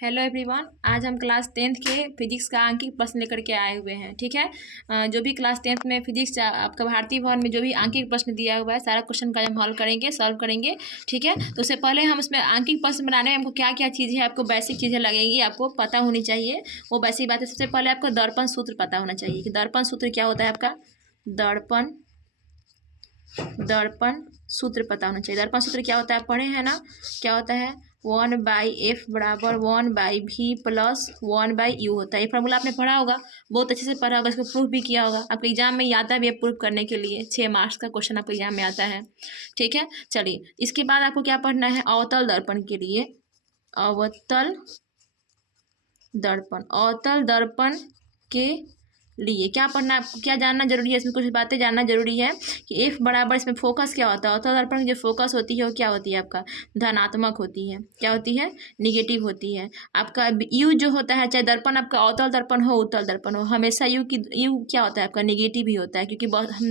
Hello everyone, आज हम class 10th के फिजिक्स का आंकिक प्रश्न लेकर के आए हुए हैं। ठीक है। जो भी क्लास 10th में फिजिक्स आपका भारतीय भवन में जो भी आंकिक प्रश्न दिया हुआ है सारा क्वेश्चन का हम हल करेंगे, सॉल्व करेंगे। ठीक है। तो उससे पहले हम उसमें आंकिक प्रश्न बनाने में हमको क्या क्या चीज़ें आपको बेसिक चीज़ें लगेंगी, आपको पता होनी चाहिए। वो बेसिक बात है। सबसे पहले आपको दर्पण सूत्र पता होना चाहिए कि दर्पण सूत्र क्या होता है। आपका दर्पण दर्पण सूत्र पता होना चाहिए। दर्पण सूत्र क्या होता है, पढ़े हैं ना। क्या होता है, 1/f बराबर 1/v प्लस 1/u होता है। ये फार्मूला आपने पढ़ा होगा, बहुत अच्छे से पढ़ा होगा, इसको प्रूफ भी किया होगा। आपके एग्जाम में आता भी है प्रूफ करने के लिए, 6 मार्क्स का क्वेश्चन आपके एग्जाम में आता है। ठीक है। चलिए, इसके बाद आपको क्या पढ़ना है, अवतल दर्पण के लिए अवतल दर्पण के लिए क्या पढ़ना है आपको, क्या जानना जरूरी है। इसमें कुछ बातें जानना जरूरी है कि एफ बराबर, इसमें फोकस क्या होता है। अवतल दर्पण की जो फोकस होती है वो क्या होती है, आपका धनात्मक होती है। क्या होती है, निगेटिव होती है। आपका यू जो होता है, चाहे दर्पण आपका अवतल दर्पण हो उत्तल दर्पण हो, हमेशा यू क्या होता है आपका, निगेटिव ही होता है। क्योंकि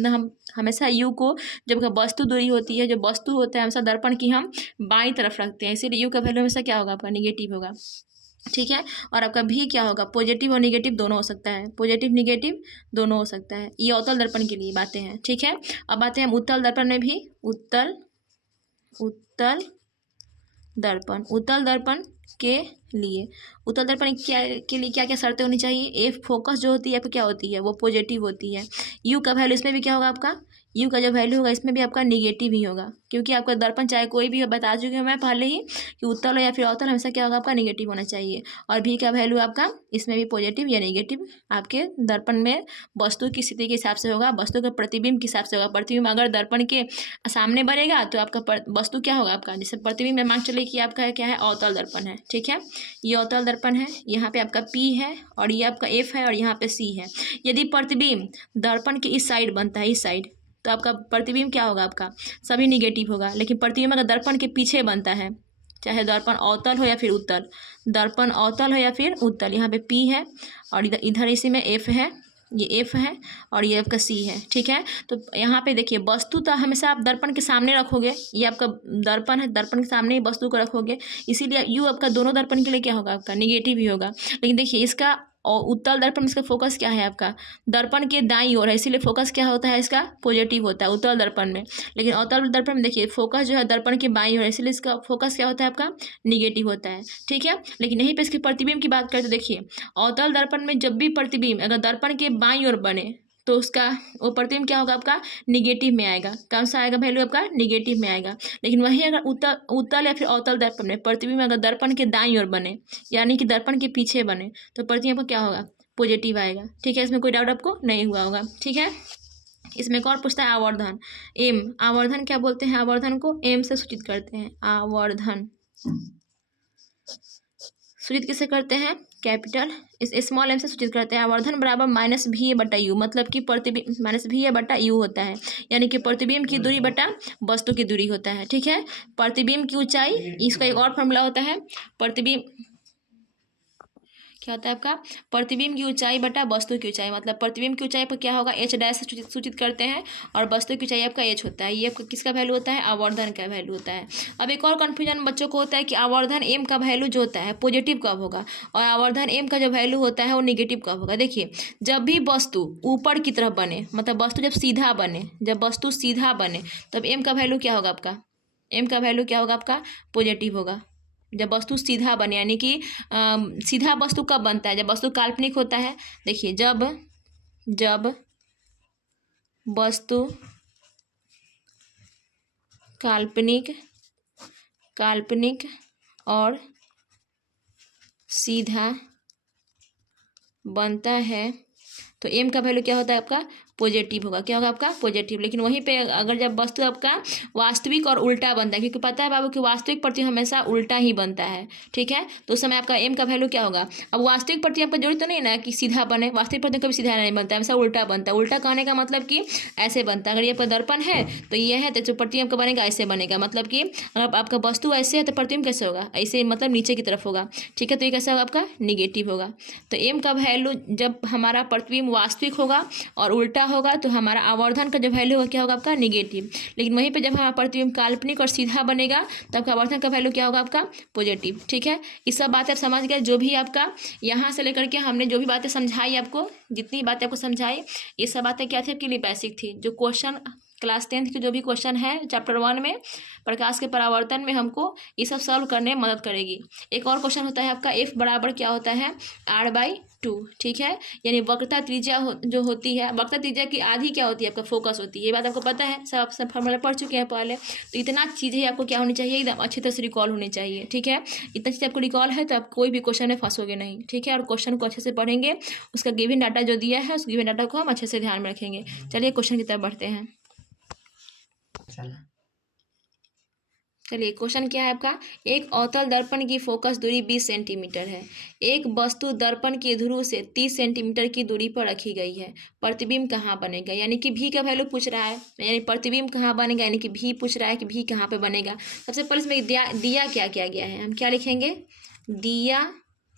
हम हमेशा यू को, जब वस्तु दूरी होती है, जो वस्तु होता है हमेशा दर्पण की हम बाईं तरफ रखते हैं, इसीलिए यू का वैल्यू हमेशा क्या होगा, आपका निगेटिव होगा। ठीक है। और आपका भी क्या होगा, पॉजिटिव और निगेटिव दोनों हो सकता है, पॉजिटिव निगेटिव दोनों हो सकता है। ये अवतल दर्पण के लिए बातें हैं। ठीक है। अब आते हैं हम उत्तल दर्पण में भी, उत्तल दर्पण के लिए उत्तल दर्पण के लिए क्या क्या शर्तें होनी चाहिए। एफ फोकस जो होती है आपको क्या होती है, वो पॉजिटिव होती है। यू का वैल्यू इसमें भी क्या होगा, आपका यू का जो वैल्यू होगा इसमें भी आपका निगेटिव ही होगा। क्योंकि आपका दर्पण चाहे कोई भी हो, बता चुकी हूँ मैं पहले ही कि उत्तल हो या फिर अवतल, हमेशा क्या होगा, आपका निगेटिव होना चाहिए। और भी का वैल्यू आपका इसमें भी पॉजिटिव या निगेटिव आपके दर्पण में वस्तु की स्थिति के हिसाब से होगा, वस्तु के प्रतिबिंब के हिसाब से होगा। प्रतिबिंब अगर दर्पण के सामने बनेगा तो आपका वस्तु क्या होगा, आपका जैसे प्रतिबिंब में मान चलिए कि आपका क्या है, अवतल दर्पण है। ठीक है। ये अवतल दर्पण है, यहाँ पे आपका P है और ये आपका F है और यहाँ पे C है। यदि प्रतिबिंब दर्पण के इस साइड बनता है, इस साइड, तो आपका प्रतिबिंब क्या होगा, आपका सभी निगेटिव होगा। लेकिन प्रतिबिंब अगर दर्पण के पीछे बनता है, चाहे दर्पण अवतल हो या फिर उत्तल, दर्पण अवतल हो या फिर उत्तल, यहाँ पे P है और इधर इधर इसी में F है, ये F है और ये आपका C है। ठीक है। तो यहाँ पे देखिए, वस्तु तो हमेशा आप दर्पण के सामने रखोगे, ये आपका दर्पण है, दर्पण के सामने ही वस्तु को रखोगे, इसीलिए यू आपका दोनों दर्पण के लिए क्या होगा, आपका निगेटिव ही होगा। लेकिन देखिए इसका और उत्तल दर्पण में इसका फोकस क्या है, आपका दर्पण के दाईं ओर है, इसीलिए फोकस क्या होता है, इसका पॉजिटिव होता है उत्तल दर्पण में। लेकिन अवतल दर्पण में देखिए फोकस जो है दर्पण के बाईं ओर है, इसलिए इसका फोकस क्या होता है, आपका निगेटिव होता है। ठीक है। लेकिन यहीं पे इसके प्रतिबिंब की बात करें तो देखिए, अवतल दर्पण में जब भी प्रतिबिंब अगर दर्पण के बाईं ओर बने तो उसका वो प्रतिबिंब क्या होगा, आपका निगेटिव में आएगा। कौन सा आएगा वैल्यू, आपका निगेटिव में आएगा। लेकिन वहीं अगर उत्तल या फिर अवतल दर्पण में प्रतिबिंब अगर दर्पण के दाईं ओर बने, यानी कि दर्पण के पीछे बने, तो प्रतिबिंब क्या होगा, पॉजिटिव आएगा। ठीक है। इसमें कोई डाउट आपको नहीं हुआ होगा। ठीक है। इसमें एक और पूछता है आवर्धन, एम। आवर्धन क्या बोलते हैं, आवर्धन को एम से सूचित करते हैं। आवर्धन सूचित किससे करते हैं, कैपिटल इस स्मॉल एम से सूचित करते हैं। आवर्धन बराबर -va/u, मतलब कि प्रतिबिंब -va/u होता है, यानी कि प्रतिबिंब की दूरी बटा वस्तु की दूरी होता है। ठीक है। प्रतिबिंब की ऊंचाई, इसका एक और फॉर्मूला होता है, प्रतिबिंब क्या होता है आपका, प्रतिबिंब की ऊंचाई बटा वस्तु की ऊंचाई, मतलब प्रतिबिंब की ऊंचाई पर क्या होगा, h डैश से सूचित करते हैं और वस्तु की ऊंचाई आपका h होता है। ये आपका किसका वैल्यू होता है, आवर्धन का वैल्यू होता है। अब एक और कन्फ्यूजन बच्चों को होता है कि आवर्धन m का वैल्यू जो होता है पॉजिटिव कब होगा और आवर्धन m का जो वैल्यू होता है वो निगेटिव कब होगा। देखिए, जब भी वस्तु ऊपर की तरफ बने, मतलब वस्तु जब सीधा बने, जब वस्तु सीधा बने तब m का वैल्यू क्या होगा, आपका m का वैल्यू क्या होगा, आपका पॉजिटिव होगा। जब वस्तु सीधा बने, यानी कि सीधा वस्तु कब बनता है, जब वस्तु काल्पनिक होता है। देखिए, जब वस्तु काल्पनिक और सीधा बनता है तो एम का वैल्यू क्या होता है, आपका पॉजिटिव होगा। क्या होगा, आपका पॉजिटिव। लेकिन वहीं पे अगर जब वस्तु आपका वास्तविक और उल्टा बनता है, क्योंकि पता है बाबू कि वास्तविक प्रतिबिंब हमेशा उल्टा ही बनता है। ठीक है। तो उस समय आपका एम का वैल्यू क्या होगा। अब वास्तविक प्रतिबिंब आपका जरूरी तो नहीं ना कि सीधा बने, वास्तविक प्रतिबिंब कभी सीधा नहीं बनता है, हमेशा उल्टा बनता है। उल्टा कहने का मतलब कि ऐसे बनता है, अगर ये आपका दर्पण है तो ये है, तो जो प्रतिबिंब का बनेगा ऐसे बनेगा, मतलब कि अगर आपका वस्तु ऐसे है तो प्रतिबिंब कैसे होगा, ऐसे, मतलब नीचे की तरफ होगा। ठीक है। तो ये कैसा होगा, आपका निगेटिव होगा। तो एम का वैल्यू जब हमारा प्रतिबिंब वास्तविक होगा और उल्टा होगा तो हमारा आवर्धन का जो वैल्यू होगा क्या होगा आपका नेगेटिव। लेकिन वहीं पे जब हमारा प्रतिबिंब काल्पनिक और सीधा बनेगा तब आपका आवर्धन का वैल्यू क्या होगा आपका पॉजिटिव। ठीक है, ये सब बातें आप समझ गए। जो भी आपका यहाँ से लेकर के हमने जो भी बातें समझाई आपको, जितनी बातें आपको समझाई, ये सब बातें क्या थी आपके लिए बेसिक थी। जो क्वेश्चन क्लास 10th के जो भी क्वेश्चन है चैप्टर 1 में प्रकाश के परावर्तन में हमको ये सब सॉल्व करने में मदद करेगी। एक और क्वेश्चन होता है आपका एफ बराबर क्या होता है r/2। ठीक है, यानी वक्रता त्रिज्या जो होती है, वक्रता त्रिज्या की आधी क्या होती है आपका फोकस होती है। ये बात आपको पता है, सब फॉर्मूला पढ़ चुके हैं पहले। तो इतना चीज़ें आपको क्या होनी चाहिए, एकदम अच्छी तरह से रिकॉल होनी चाहिए। ठीक है, इतना चीज़ आपको रिकॉल है तो आप कोई भी क्वेश्चन में फंसोगे नहीं। ठीक है, और क्वेश्चन को अच्छे से पढ़ेंगे, उसका गिवन डाटा जो दिया है उस गिवन डाटा को हम अच्छे से ध्यान में रखेंगे। चलिए क्वेश्चन की तरफ बढ़ते हैं। चलिए क्वेश्चन क्या है आपका, एक अवतल दर्पण की फोकस दूरी 20 सेंटीमीटर है। एक वस्तु दर्पण के ध्रुव से 30 सेंटीमीटर की दूरी पर रखी गई है। प्रतिबिंब कहाँ बनेगा, यानी कि भी का वैल्यू पूछ रहा है, यानी प्रतिबिंब कहाँ बनेगा, यानी कि भी पूछ रहा है कि भी कहाँ पे बनेगा। सबसे पहले इसमें दिया क्या क्या गया है, हम क्या लिखेंगे,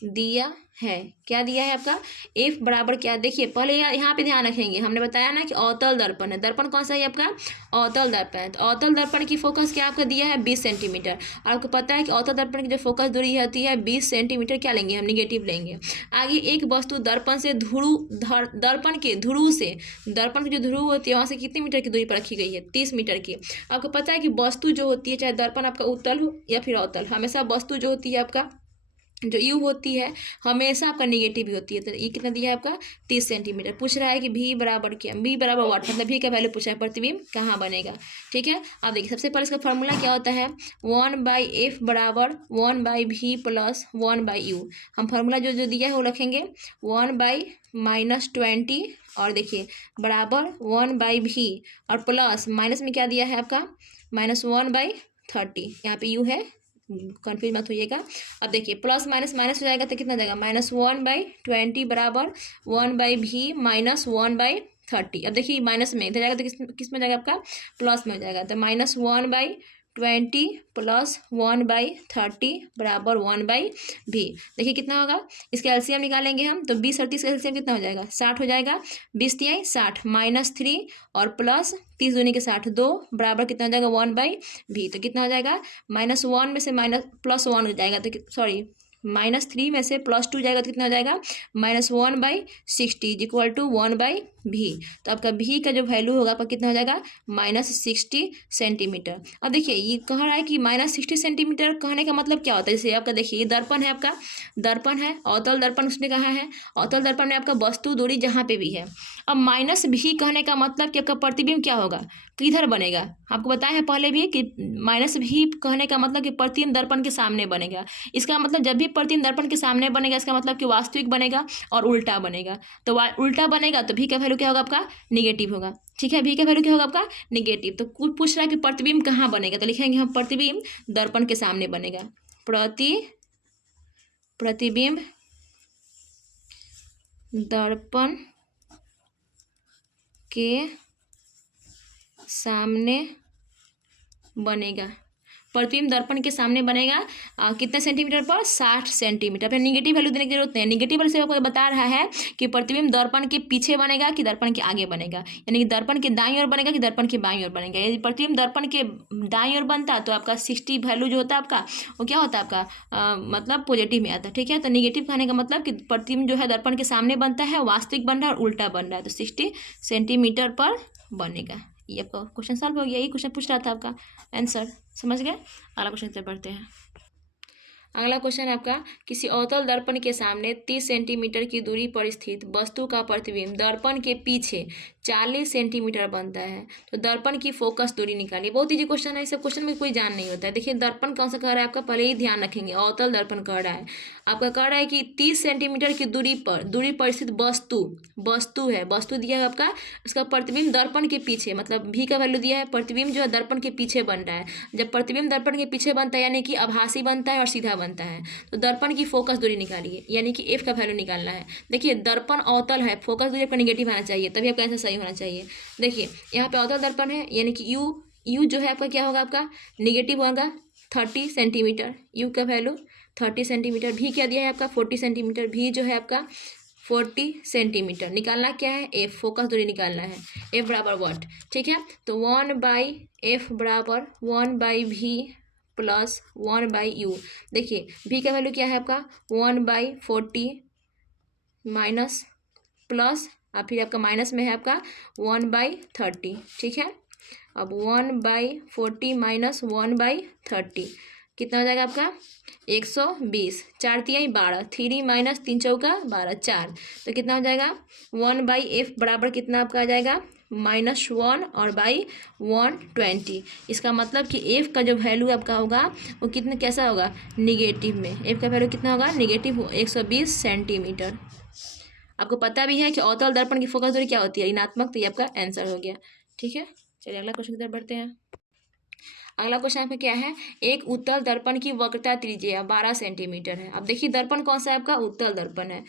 दिया है, क्या दिया है आपका एफ बराबर क्या। देखिए पहले यहाँ पे ध्यान रखेंगे, हमने बताया ना कि अवतल दर्पण है। दर्पण कौन सा है आपका, अवतल दर्पण है। तो अवतल दर्पण की फोकस क्या आपका दिया है 20 सेंटीमीटर। और आपको पता है कि अवतल दर्पण की जो फोकस दूरी होती है 20 सेंटीमीटर, क्या लेंगे हम, निगेटिव लेंगे। आगे एक वस्तु दर्पण से दर्पण के जो ध्रुव होती है वहाँ से कितने मीटर की दूरी पर रखी गई है, 30 मीटर की। आपको पता है कि वस्तु जो होती है, चाहे दर्पण आपका उत्तल हो या फिर अवतल, हमेशा वस्तु जो होती है आपका जो यू होती है हमेशा आपका निगेटिव ही होती है। तो ये कितना दिया है आपका 30 सेंटीमीटर। पूछ रहा है कि भी बराबर क्या, भी बराबर वाट, मतलब भी का वैल्यू पूछा है, प्रतिबिंब कहाँ बनेगा। ठीक है, अब देखिए सबसे पहले इसका फार्मूला क्या होता है, 1/f बराबर 1/v प्लस 1/u। हम फार्मूला जो दिया है वो रखेंगे 1/-20 और देखिए बराबर 1/v और प्लस माइनस में क्या दिया है आपका -1/30। यहाँ पे u है, कन्फ्यूज मत होइएगा। अब देखिए प्लस माइनस माइनस हो जाएगा तो कितना जाएगा -1/20 बराबर 1/v माइनस 1/30। अब देखिए माइनस में इधर जाएगा तो किस में जाएगा आपका प्लस में हो जाएगा। तो -1/20 प्लस 1/30 बराबर 1/v। देखिए कितना होगा, इसका एलसीएम निकालेंगे हम तो 20 और 30 का एलसीएम कितना हो जाएगा 60 हो जाएगा। 20×3 60 -3 और प्लस 30 दूनी के 60 2 बराबर कितना हो जाएगा 1/v। तो कितना हो जाएगा -1 में से +1 हो जाएगा, तो सॉरी -3 में से +2 जाएगा तो कितना हो जाएगा -1/60 इक्वल टू 1/v। तो आपका v का जो वैल्यू होगा आपका कितना हो जाएगा -60 सेंटीमीटर। अब देखिए ये कह रहा है कि -60 सेंटीमीटर कहने का मतलब क्या होता है। जैसे आपका देखिए ये दर्पण है, आपका दर्पण है, अवतल दर्पण उसने कहा है। अवतल दर्पण में आपका वस्तु दूरी जहाँ पे भी है। अब -v कहने का मतलब कि आपका प्रतिबिंब क्या होगा, किधर बनेगा। आपको बताया है पहले भी कि -v कहने का मतलब कि प्रतिबिंब दर्पण के सामने बनेगा। इसका मतलब जब भी प्रतिबिंब दर्पण के सामने बनेगा इसका मतलब कि वास्तविक बनेगा और उल्टा बनेगा। तो उल्टा बनेगा तो भी का वैल्यू क्या होगा आपका निगेटिव होगा। ठीक है, भी का वैल्यू क्या होगा आपका निगेटिव। तो कुछ पूछ रहा है कि प्रतिबिंब कहाँ बनेगा, तो लिखेंगे हम प्रतिबिंब दर्पण के सामने बनेगा। प्रतिबिंब दर्पण के सामने बनेगा। प्रतिबिंब दर्पण के सामने बनेगा कितने सेंटीमीटर पर 60 सेंटीमीटर। फिर निगेटिव वैल्यू देने की जरूरत नहीं है। निगेटिव वैल्यू से आपको बता रहा है कि प्रतिबिंब दर्पण के पीछे बनेगा कि दर्पण के आगे बनेगा, यानी कि दर्पण के दाईं ओर बनेगा कि दर्पण के बाईं ओर बनेगा। यदि प्रतिबिंब दर्पण के दाईं ओर बनता तो आपका 60 वैल्यू जो होता है आपका वो क्या होता है आपका मतलब पॉजिटिव में आता। ठीक है, तो निगेटिव कहने का मतलब कि प्रतिबिंब जो है दर्पण के सामने बनता है, वास्तविक बन रहा है और उल्टा बन रहा है, तो 60 सेंटीमीटर पर बनेगा। ये आपका क्वेश्चन सॉल्व हो गया। यही क्वेश्चन पूछ रहा था आपका, आंसर समझ गए। अगला क्वेश्चन से पढ़ते हैं। अगला क्वेश्चन आपका, किसी अवतल दर्पण के सामने 30 सेंटीमीटर की दूरी पर स्थित वस्तु का प्रतिबिंब दर्पण के पीछे 40 सेंटीमीटर बनता है, तो दर्पण की फोकस दूरी निकालिए। बहुत इजी क्वेश्चन है, इस क्वेश्चन में कोई जान नहीं होता है। देखिए दर्पण कौन सा कह रहा है आपका, पहले ही ध्यान रखेंगे, अवतल दर्पण कह रहा है आपका, कह रहा है कि 30 सेंटीमीटर की दूरी पर स्थित वस्तु है, वस्तु दिया है आपका, उसका प्रतिबिंब दर्पण के पीछे, मतलब भी का वैल्यू दिया है, प्रतिबिंब जो है दर्पण के पीछे बन रहा है। जब प्रतिबिंब दर्पण के पीछे बनता है यानी कि आभासी बनता है और सीधा बनता है, तो दर्पण की फोकस दूरी निकालिए, यानी कि एफ का वैल्यू निकालना है। देखिए दर्पण अवतल है, फोकस दूरी आपका निगेटिव आना चाहिए, तभी आपका आंसर सही होना चाहिए। देखिए यहाँ पे अवतल दर्पण है, यानी कि यू जो है आपका क्या होगा, आपका निगेटिव होगा 30 सेंटीमीटर, यू का वैल्यू 30 सेंटीमीटर। भी क्या दिया है आपका 40 सेंटीमीटर, भी जो है आपका 40 सेंटीमीटर। निकालना क्या है, एफ, फोकस दूरी निकालना है। एफ बराबर व्हाट, ठीक है, तो 1/f बराबर 1/v प्लस 1/u। देखिए v का वैल्यू क्या है आपका 1/40 माइनस प्लस फिर आपका माइनस में है आपका 1/30, ठीक है। अब 1/40 माइनस 1/30 कितना हो जाएगा आपका 120। 4 तिहाई 12, 3 माइनस 3 चौका 12, 4, तो कितना हो जाएगा 1/f बराबर कितना आपका आ जाएगा -1 और बाई 120। इसका मतलब कि f का जो वैल्यू आपका होगा वो कितना कैसा होगा, निगेटिव में। f का वैल्यू कितना होगा, निगेटिव 120 सेंटीमीटर। आपको पता भी है कि अवतल दर्पण की फोकस दूरी क्या होती है, ऋणात्मक, तो ये आपका आंसर हो गया, ठीक है। चलिए अगला क्वेश्चन की तरफ बढ़ते हैं। अगला क्वेश्चन यहाँ पे क्या है, एक उत्तल दर्पण की वक्रता त्रिज्या 12 सेंटीमीटर है। अब देखिए दर्पण कौन सा है आपका, उत्तल दर्पण है।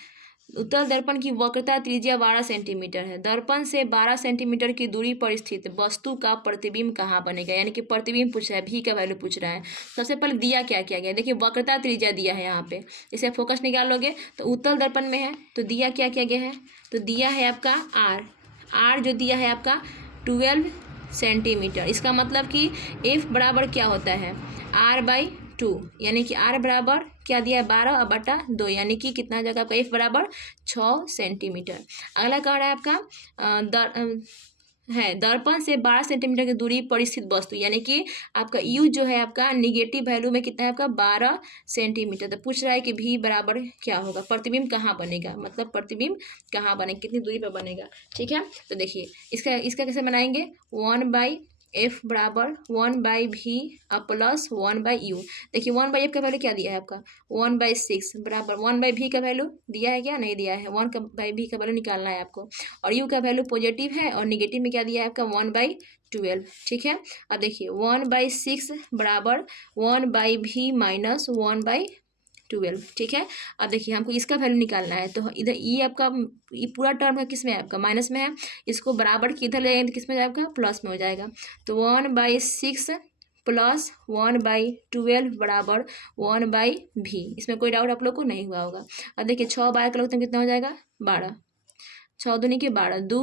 उत्तल दर्पण की वक्रता त्रिज्या 12 सेंटीमीटर है। दर्पण से 12 सेंटीमीटर की दूरी पर स्थित वस्तु का प्रतिबिंब कहाँ बनेगा, यानी कि प्रतिबिंब पूछ रहा है, भी का वैल्यू पूछ रहा है। सबसे पहले दिया क्या किया गया, देखिए वक्रता त्रिज्या दिया है यहाँ पे, इसे फोकस निकालोगे तो उत्तल दर्पण में है, तो दिया क्या किया गया है, तो दिया है आपका आर जो दिया है आपका 12 सेंटीमीटर। इसका मतलब कि एफ बराबर क्या होता है r/2, यानी कि r बराबर क्या दिया है 12/2, यानी कि कितना आ जाएगा आपका एफ बराबर 6 सेंटीमीटर। अगला कह रहा है आपका दर्पण से 12 सेंटीमीटर की दूरी पर स्थित वस्तु, यानी कि आपका यू जो है आपका निगेटिव वैल्यू में कितना है आपका 12 सेंटीमीटर। तो पूछ रहा है कि भी बराबर क्या होगा, प्रतिबिंब कहाँ बनेगा, मतलब प्रतिबिंब कहाँ बनेगा, कितनी दूरी पर बनेगा, ठीक है। तो देखिए इसका कैसे बनाएंगे, 1/f बराबर 1/v प्लस 1/u। देखिए 1/f का वैल्यू क्या दिया है आपका 1/6 बराबर 1/v का वैल्यू दिया है, क्या नहीं दिया है, 1/v का वैल्यू निकालना है आपको। और u का वैल्यू पॉजिटिव है और निगेटिव में क्या दिया है आपका 1/12, ठीक है। अब देखिए 1/6 बराबर 1/v माइनस 1/12, ठीक है। अब देखिए हमको इसका वैल्यू निकालना है, तो इधर ये आपका ये पूरा टर्म है किस में है आपका माइनस में है, इसको बराबर की इधर ले जाएंगे तो किस में जाएगा प्लस में हो जाएगा। तो 1/6 प्लस 1/12 बराबर 1/v। इसमें कोई डाउट आप लोग को नहीं हुआ होगा। अब देखिए 6 बार का लोग तो कितना हो जाएगा 12, 6 दूनी के 12, 2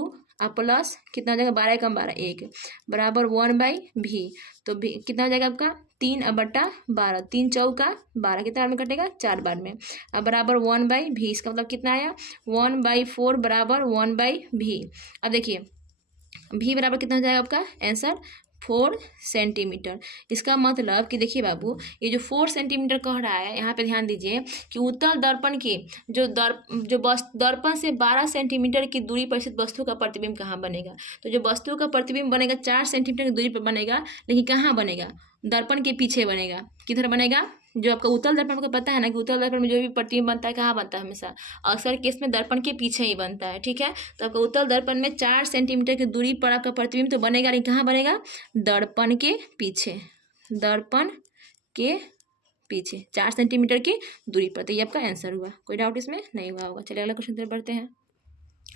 प्लस कितना हो जाएगा 12 कम 12 1 बराबर 1/v। तो भी कितना हो जाएगा आपका 3/12, 3 चौका 12, कितना बार में कटेगा 4 बार में। अब बराबर 1/v, इसका मतलब कितना आया 1/4 बराबर 1/v। अब देखिए v बराबर कितना हो जाएगा आपका आंसर 4 सेंटीमीटर। इसका मतलब कि देखिए बाबू ये जो 4 सेंटीमीटर कह रहा है, यहाँ पे ध्यान दीजिए कि उत्तल दर्पण की जो दर्पण से 12 सेंटीमीटर की दूरी पर स्थित वस्तु का प्रतिबिंब कहाँ बनेगा। तो जो वस्तु का प्रतिबिंब बनेगा 4 सेंटीमीटर की दूरी पर बनेगा, लेकिन कहाँ बनेगा, दर्पण के पीछे बनेगा। किधर बनेगा, जो आपका उत्तल दर्पण को पता है ना कि उत्तल दर्पण में जो भी प्रतिबिंब बनता है कहाँ बनता है, हमेशा अक्सर केस में दर्पण के पीछे ही बनता है, ठीक है। तो आपका उत्तल दर्पण में 4 सेंटीमीटर की दूरी पर आपका प्रतिबिंब तो बनेगा, लेकिन कहाँ बनेगा, दर्पण के पीछे, दर्पण के पीछे 4 सेंटीमीटर की दूरी पर। तो ये आपका आंसर हुआ, कोई डाउट इसमें नहीं हुआ होगा। चलिए अगला क्वेश्चन तरफ बढ़ते हैं।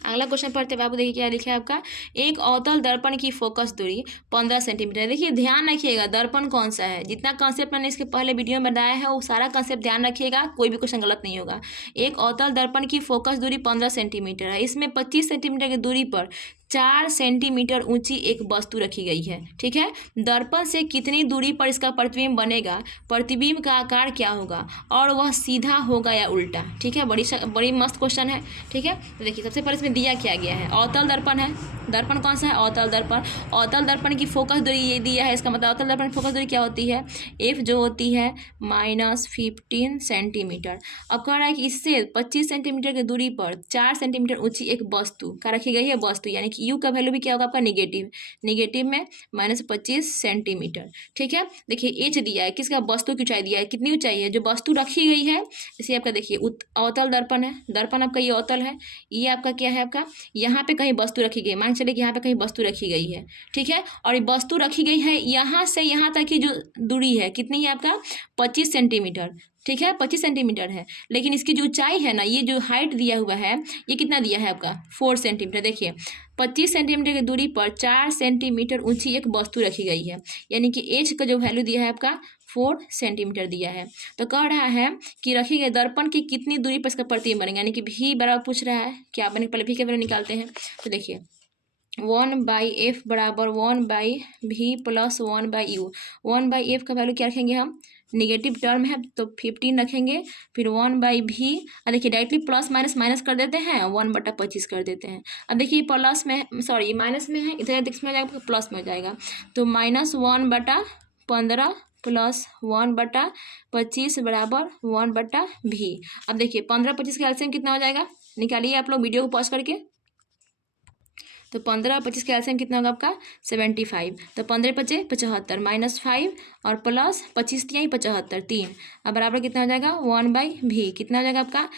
अगला क्वेश्चन पढ़ते बाबू, देखिए क्या लिखा है आपका, एक अवतल दर्पण की फोकस दूरी 15 सेंटीमीटर। देखिए ध्यान रखिएगा दर्पण कौन सा है, जितना कॉन्सेप्ट मैंने इसके पहले वीडियो में बताया है वो सारा कॉन्सेप्ट ध्यान रखिएगा, कोई भी क्वेश्चन गलत नहीं होगा। एक अवतल दर्पण की फोकस दूरी 15 सेंटीमीटर है, इसमें 25 सेंटीमीटर की दूरी पर 4 सेंटीमीटर ऊंची एक वस्तु रखी गई है, ठीक है। दर्पण से कितनी दूरी पर इसका प्रतिबिंब बनेगा, प्रतिबिंब का आकार क्या होगा और वह सीधा होगा या उल्टा, ठीक है। बड़ी मस्त क्वेश्चन है, ठीक है। तो देखिए सबसे पहले इसमें दिया क्या गया है, अवतल दर्पण है, दर्पण कौन सा है, अवतल दर्पण। अवतल दर्पण की फोकस दूरी ये दिया है, इसका मतलब अवतल दर्पण की फोकस दूरी क्या होती है, एफ जो होती है -15 सेंटीमीटर। अब कह रहा है कि इससे 25 सेंटीमीटर की दूरी पर 4 सेंटीमीटर ऊंची एक वस्तु का रखी गई है वस्तु, यानी कि यू का वैल्यू भी क्या होगा आपका निगेटिव में -25 सेंटीमीटर, ठीक है। देखिए एच दिया है, किसका, वस्तु की ऊंचाई दिया है, कितनी ऊंचाई है, जो वस्तु रखी गई है। इसे आपका देखिए अवतल दर्पण है, दर्पण आपका ये अवतल है, ये आपका क्या है आपका, यहाँ पे कहीं वस्तु रखी गई, मान चले कि यहाँ पे कहीं वस्तु रखी गई है, ठीक है। और ये वस्तु रखी गई है यहाँ से यहाँ तक की जो दूरी है कितनी है आपका 25 सेंटीमीटर, ठीक है, 25 सेंटीमीटर है। लेकिन इसकी जो ऊंचाई है ना, ये जो हाइट दिया हुआ है ये कितना दिया है आपका 4 सेंटीमीटर। देखिए 25 सेंटीमीटर की दूरी पर 4 सेंटीमीटर ऊंची एक वस्तु रखी गई है, यानी कि एच का जो वैल्यू दिया है आपका 4 सेंटीमीटर दिया है। तो कह रहा है कि रखी गई दर्पण की कितनी दूरी पर इसका प्रतिबिंब बनेगा, यानी कि भी बराबर पूछ रहा है क्या बने, पहले भी के वैल्यू निकालते हैं। तो देखिए 1/f बराबर 1/v प्लस 1/u। 1/f का वैल्यू क्या रखेंगे हम, निगेटिव टर्म है तो 15 रखेंगे, फिर 1/v, और देखिए डायरेक्टली प्लस माइनस माइनस कर देते हैं, 1/25 कर देते हैं। अब देखिए प्लस में, सॉरी माइनस में है, इधर इसमें हो जाएगा प्लस में हो जाएगा, तो -1/15 प्लस 1/25 बराबर 1/v। अब देखिए 15-25 का एलसीएम कितना हो जाएगा, निकालिए आप लोग वीडियो को पॉज करके। तो 15 और 25 का एलसीएम कितना होगा आपका 75। तो 15×5 75 -5 और प्लस 25 तिहाई 75 3, अब बराबर कितना हो जाएगा 1/v, कितना हो जाएगा आपका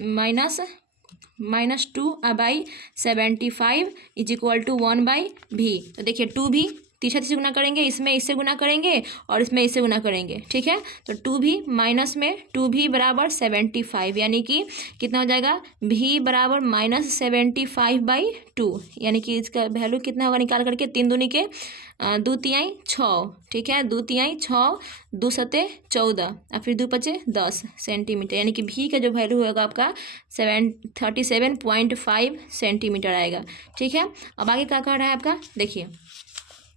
-2/75 इज इक्वल टू 1/v। तो देखिए 2 भी तीसरा से गुना करेंगे, इसमें इससे गुना करेंगे और इसमें इससे गुना करेंगे, ठीक है। तो 2 भी माइनस में 2 भी बराबर 75, यानी कि कितना हो जाएगा v बराबर -75/2, यानी कि इसका वैल्यू कितना होगा निकाल करके 3 दूनी के 2 तिहाई 6, ठीक है, 2 तिहाई 6, 2 सते 14 और फिर 2 पचे 10 सेंटीमीटर, यानी कि v का जो वैल्यू होगा आपका 37.5 सेंटीमीटर आएगा, ठीक है। अब आगे क्या कह रहा है आपका, देखिए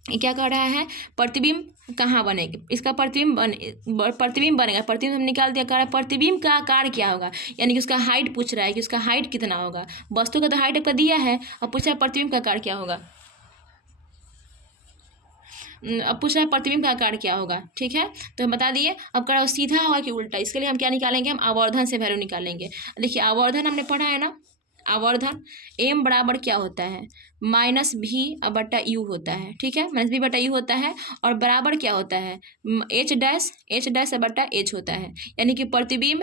ये क्या कह रहा है, प्रतिबिंब कहाँ बनेगा, इसका प्रतिबिंब बनेगा, प्रतिबिंब हम निकाल दिया। कह रहा है प्रतिबिंब का आकार क्या होगा, यानी कि उसका हाइट पूछ रहा है कि उसका हाइट कितना होगा। वस्तु का तो हाइट आपका दिया है, अब पूछ रहा है प्रतिबिंब का आकार क्या होगा, अब पूछ रहा है प्रतिबिंब का आकार क्या होगा, ठीक है। तो हम बता दिए। अब कह रहा है सीधा होगा कि उल्टा, इसके लिए हम क्या निकालेंगे, हम आवर्धन से वैल्यू निकालेंगे। देखिए आवर्धन हमने पढ़ा है ना, आवर्धन m बराबर क्या होता है -v/u होता है, ठीक है, -v/u होता है, और बराबर क्या होता है h' होता है, यानी कि प्रतिबिंब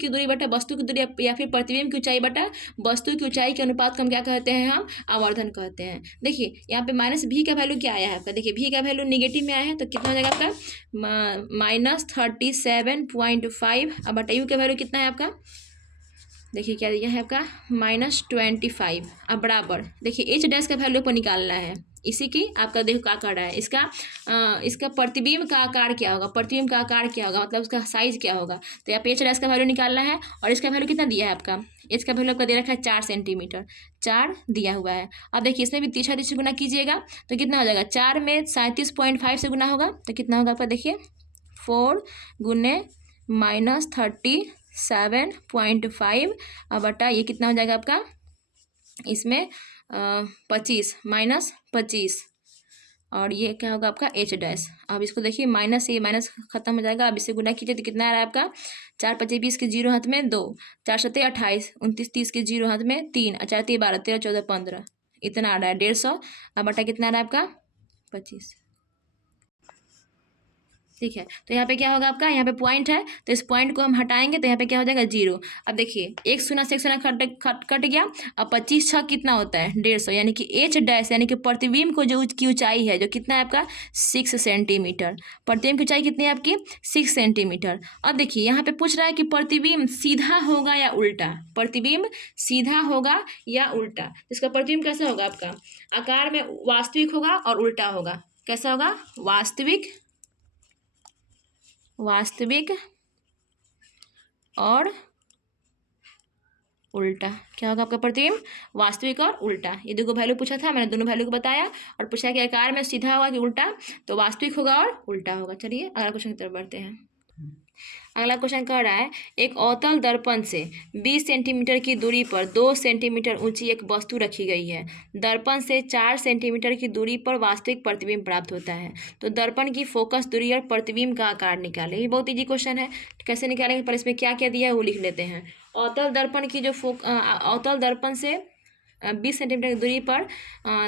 की दूरी बटा वस्तु की दूरी या फिर प्रतिबिंब की ऊंचाई बटा वस्तु की ऊंचाई के अनुपात को हम क्या कहते हैं, हम आवर्धन कहते हैं। देखिए यहाँ पे -v का वैल्यू क्या आया है आपका, देखिए v का वैल्यू निगेटिव में आया है, तो कितना हो जाएगा आपका -37.5, अब बटा u का वैल्यू कितना है आपका, देखिए क्या दिया है आपका -25। अब बराबर देखिए h' का वैल्यू पर निकालना है, इसी की आपका देखो क्या कर रहा है, इसका प्रतिबिंब का आकार क्या होगा, प्रतिबिंब का आकार क्या होगा मतलब उसका साइज क्या होगा। तो यहाँ पे h' का वैल्यू निकालना है, और इसका वैल्यू कितना दिया है आपका, h का वैल्यू आपका दे रखा है 4 सेंटीमीटर, 4 दिया हुआ है। अब देखिए इसमें भी तीसरा से गुना कीजिएगा तो कितना हो जाएगा, 4 में 37.5 से गुना होगा तो कितना होगा आपका, देखिए 4 गुने -37.5 अब बटा ये कितना हो जाएगा आपका, इसमें 25 और ये क्या होगा आपका h'। अब इसको देखिए माइनस से माइनस खत्म हो जाएगा, अब इसे गुना कीजिए तो कितना आ रहा है आपका 4×5 = 20 के 0 हाथ में 2, 4×7 = 28, 29 के 0 हाथ में 3, 4×3 = 12, 13, 14, 15, इतना आ रहा है 150। अब बटा कितना आ रहा है आपका 25, ठीक है। तो यहाँ पे क्या होगा आपका, यहाँ पे पॉइंट है तो इस पॉइंट को हम हटाएंगे तो यहाँ पे क्या हो जाएगा 0। अब देखिए एक शून्य से एक शून्य कट गया। अब 25×6 कितना होता है 150, यानी कि h' यानी कि प्रतिबिंब को जो की ऊंचाई है जो कितना है आपका 6 सेंटीमीटर, प्रतिबिंब की ऊंचाई कितनी है आपकी 6 सेंटीमीटर। अब देखिए यहाँ पे पूछ रहा है कि प्रतिबिंब सीधा होगा या उल्टा, प्रतिबिंब सीधा होगा या उल्टा। इसका प्रतिबिंब कैसा होगा आपका, आकार में वास्तविक होगा और उल्टा होगा, कैसा होगा वास्तविक और उल्टा। क्या होगा आपका प्रतिबिंब वास्तविक और उल्टा। ये दो वैल्यू पूछा था, मैंने दोनों वैल्यू को बताया और पूछा कि आकार में सीधा होगा कि उल्टा, तो वास्तविक होगा और उल्टा होगा। चलिए अगला क्वेश्चन की तरफ बढ़ते हैं। अगला क्वेश्चन कह रहा है एक अवतल दर्पण से 20 सेंटीमीटर की दूरी पर 2 सेंटीमीटर ऊंची एक वस्तु रखी गई है। दर्पण से 4 सेंटीमीटर की दूरी पर वास्तविक प्रतिबिंब प्राप्त होता है। तो दर्पण की फोकस दूरी और प्रतिबिंब का आकार निकालें। ये बहुत इजी क्वेश्चन है, कैसे निकालेंगे पर इसमें क्या क्या दिया है वो लिख लेते हैं। अवतल दर्पण की जो अवतल दर्पण से 20 सेंटीमीटर की दूरी पर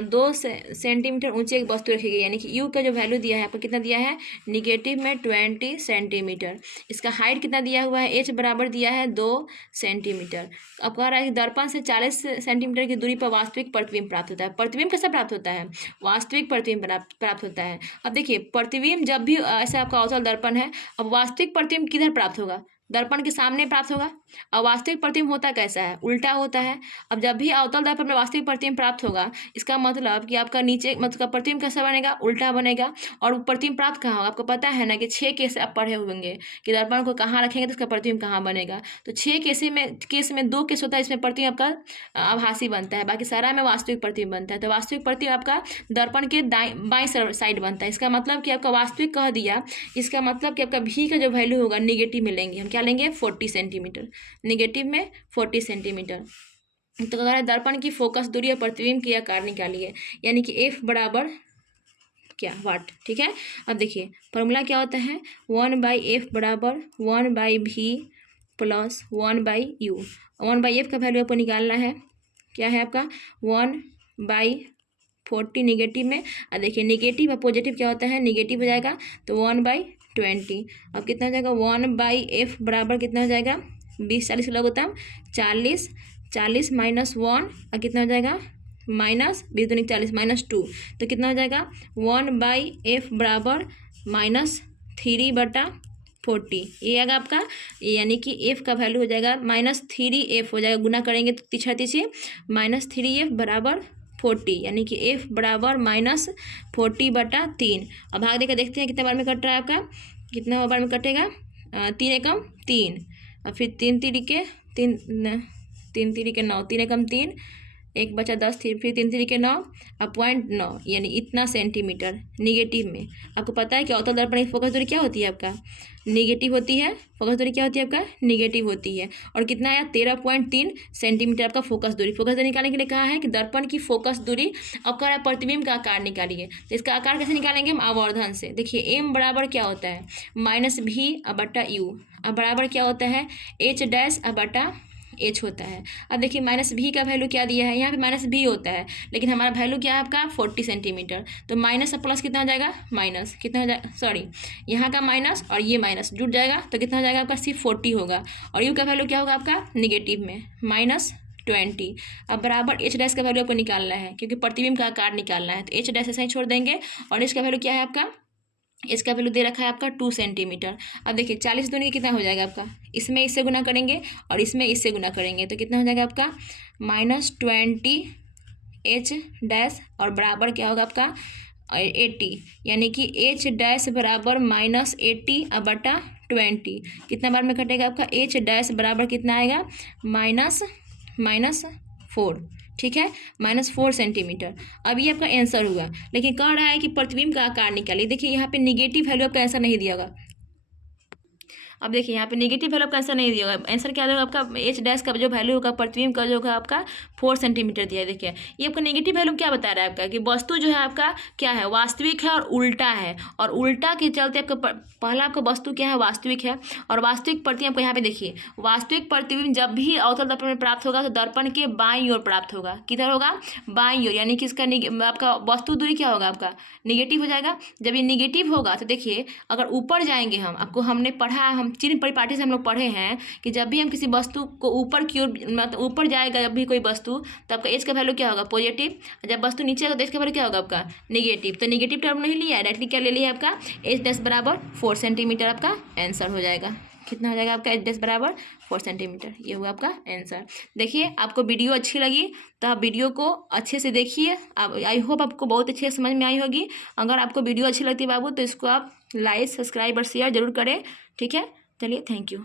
2 सेंटीमीटर ऊंची एक वस्तु रखी गई, यानी कि यू का जो वैल्यू दिया है आपको कितना दिया है निगेटिव में 20 सेंटीमीटर। इसका हाइट कितना दिया हुआ है एच बराबर दिया है 2 सेंटीमीटर। अब कह रहा है कि दर्पण से 40 सेंटीमीटर की दूरी पर वास्तविक प्रतिबिंब प्राप्त होता है। प्रतिबिंब कैसा प्राप्त होता है, वास्तविक प्रतिबिंब प्राप्त होता है। अब देखिए प्रतिबिंब जब भी ऐसा आपका अवतल दर्पण है, अब वास्तविक प्रतिबिंब किधर प्राप्त होगा, दर्पण के सामने प्राप्त होगा। और वास्तविक प्रतिबिंब होता कैसा है, उल्टा होता है। अब जब भी अवतल दर्पण में वास्तविक प्रतिबिंब प्राप्त होगा, इसका मतलब कि आपका नीचे मतलब प्रतिबिंब कैसा बनेगा, उल्टा बनेगा। और प्रतिबिंब प्राप्त कहाँ होगा, आपको पता है ना कि 6 केस आप पढ़े होंगे कि दर्पण को कहाँ रखेंगे तो इसका प्रतिबिंब कहाँ बनेगा। तो 6 केस में 2 केस होता है, इसमें प्रतिबिंब आपका आभासी बनता है, बाकी सारा में वास्तविक प्रतिबिंब बनता है। तो वास्तविक प्रतिबिंब आपका दर्पण के बाईं साइड बनता है। इसका मतलब कि आपका वास्तविक कह दिया, इसका मतलब कि आपका भी का जो वैल्यू होगा निगेटिव में लेंगे हम, क्या लेंगे 40 सेंटीमीटर, निगेटिव में 40 सेंटीमीटर। तो अगर दर्पण की फोकस दूरी और प्रतिबिंब की आकार निकालिए, यानी कि एफ बराबर क्या, वाट। ठीक है, अब देखिए फॉर्मूला क्या होता है, 1/f बराबर 1/v प्लस 1/u। 1/f का वैल्यू आपको निकालना है, क्या है आपका 1/40 निगेटिव में। और देखिए निगेटिव और पॉजिटिव क्या होता है, निगेटिव हो जाएगा तो 1/20। अब कितना हो जाएगा 1/f बराबर कितना हो जाएगा 20 40 लघुत्तम 40 40 माइनस 1 और कितना हो जाएगा माइनस 20 दूनी 40 -2, तो कितना हो जाएगा 1/f बराबर -3/40। ये आएगा आपका, यानी कि f का वैल्यू हो जाएगा -3f हो जाएगा, गुना करेंगे तो तीछा तीछे -3f बराबर 40, यानी कि f बराबर -40/3। अब भाग देकर देखते हैं कितने बार में कट रहा है आपका, कितना बार में कटेगा 3 एकम 3 और फिर 3 तिरिके 3 3 तिरिके 9, 3 एकम 3 एक बचा 10, फिर 3 तिरिके 9 और 0.9, यानी इतना सेंटीमीटर निगेटिव में। आपको पता है कि अवतल दर्पण की फोकस दूरी क्या होती है आपका, निगेटिव होती है। फोकस दूरी क्या होती है आपका, निगेटिव होती है। और कितना आया 13.3 सेंटीमीटर आपका फोकस दूरी। फोकस दूरी निकालने के लिए कहा है कि दर्पण की फोकस दूरी, अब कह रहा है प्रतिबिंब का आकार निकालिए। तो इसका आकार कैसे निकालेंगे हम, आवर्धन से। देखिए एम बराबर क्या होता है -v/u, अब बराबर क्या होता है h' एच होता है। अब देखिए -v का वैल्यू क्या दिया है, यहाँ पे -v होता है, लेकिन हमारा वैल्यू क्या है आपका 40 सेंटीमीटर। तो माइनस और प्लस कितना हो जाएगा, माइनस कितना हो जाएगा, सॉरी यहाँ का माइनस और ये माइनस जुड़ जाएगा तो कितना हो जाएगा आपका सिर्फ 40 होगा। और यू का वैल्यू क्या होगा आपका निगेटिव में -20। अब बराबर h' का वैल्यू आपको निकालना है, क्योंकि प्रतिबिंब का आकार निकालना है। तो h' ऐसे ही छोड़ देंगे। और इसका वैल्यू क्या है आपका, इसका वैल्यू दे रखा है आपका 2 सेंटीमीटर। अब देखिए 40 दूनी कितना हो जाएगा आपका, इसमें इससे गुना करेंगे और इसमें इससे गुना करेंगे तो कितना हो जाएगा आपका -20 h' और बराबर क्या होगा आपका 80, यानी कि h' बराबर -80/20। कितना बार में कटेगा आपका h' बराबर कितना आएगा -4। ठीक है, -4 सेंटीमीटर। अब ये आपका आंसर हुआ, लेकिन कह रहा है कि प्रतिबिंब का आकार निकालिए। देखिए यहाँ पे निगेटिव वैल्यू आपका आंसर नहीं दिया होगा। अब देखिए यहाँ पे नेगेटिव वैल्यू का आंसर नहीं दिया होगा, आंसर क्या होगा आपका h' का जो वैल्यू होगा प्रतिबिंब का जो होगा आपका 4 सेंटीमीटर दिया है। देखिए ये आपका नेगेटिव वैल्यू क्या बता रहा है आपका कि वस्तु जो है आपका क्या है, वास्तविक है और उल्टा है। और उल्टा के चलते आपका पहला आपका वस्तु क्या है, वास्तविक है। और वास्तविक प्रतिबिंब आपको यहाँ पे देखिए, वास्तविक प्रतिबिंब जब भी अवतल दर्पण में प्राप्त होगा तो दर्पण के बाईं ओर प्राप्त होगा। किधर होगा, बाईं ओर, यानी कि इसका आपका वस्तु दूरी क्या होगा आपका निगेटिव हो जाएगा। जब ये निगेटिव होगा तो देखिए अगर ऊपर जाएंगे हम, आपको हमने पढ़ा, हम चिन्ह परिपाटी से हम लोग पढ़े हैं कि जब भी हम किसी वस्तु को ऊपर की ओर मतलब ऊपर जाएगा जब भी कोई वस्तु, तो आपका एच का वैल्यू क्या होगा पॉजिटिव। जब वस्तु नीचे आएगा तो एच का वैल्यू क्या होगा आपका निगेटिव। तो निगेटिव टर्म नहीं लिया है, डायरेक्टली क्या ले लिया आपका h' बराबर 4 सेंटीमीटर आपका आंसर हो जाएगा। कितना हो जाएगा आपका h' बराबर 4 सेंटीमीटर। ये हुआ आपका आंसर। देखिए आपको वीडियो अच्छी लगी तो आप वीडियो को अच्छे से देखिए। आप आई होप आपको बहुत अच्छे से समझ में आई होगी। अगर आपको वीडियो अच्छी लगती है बाबू तो इसको आप लाइक सब्सक्राइब और शेयर जरूर करें। ठीक है, चलिए थैंक यू।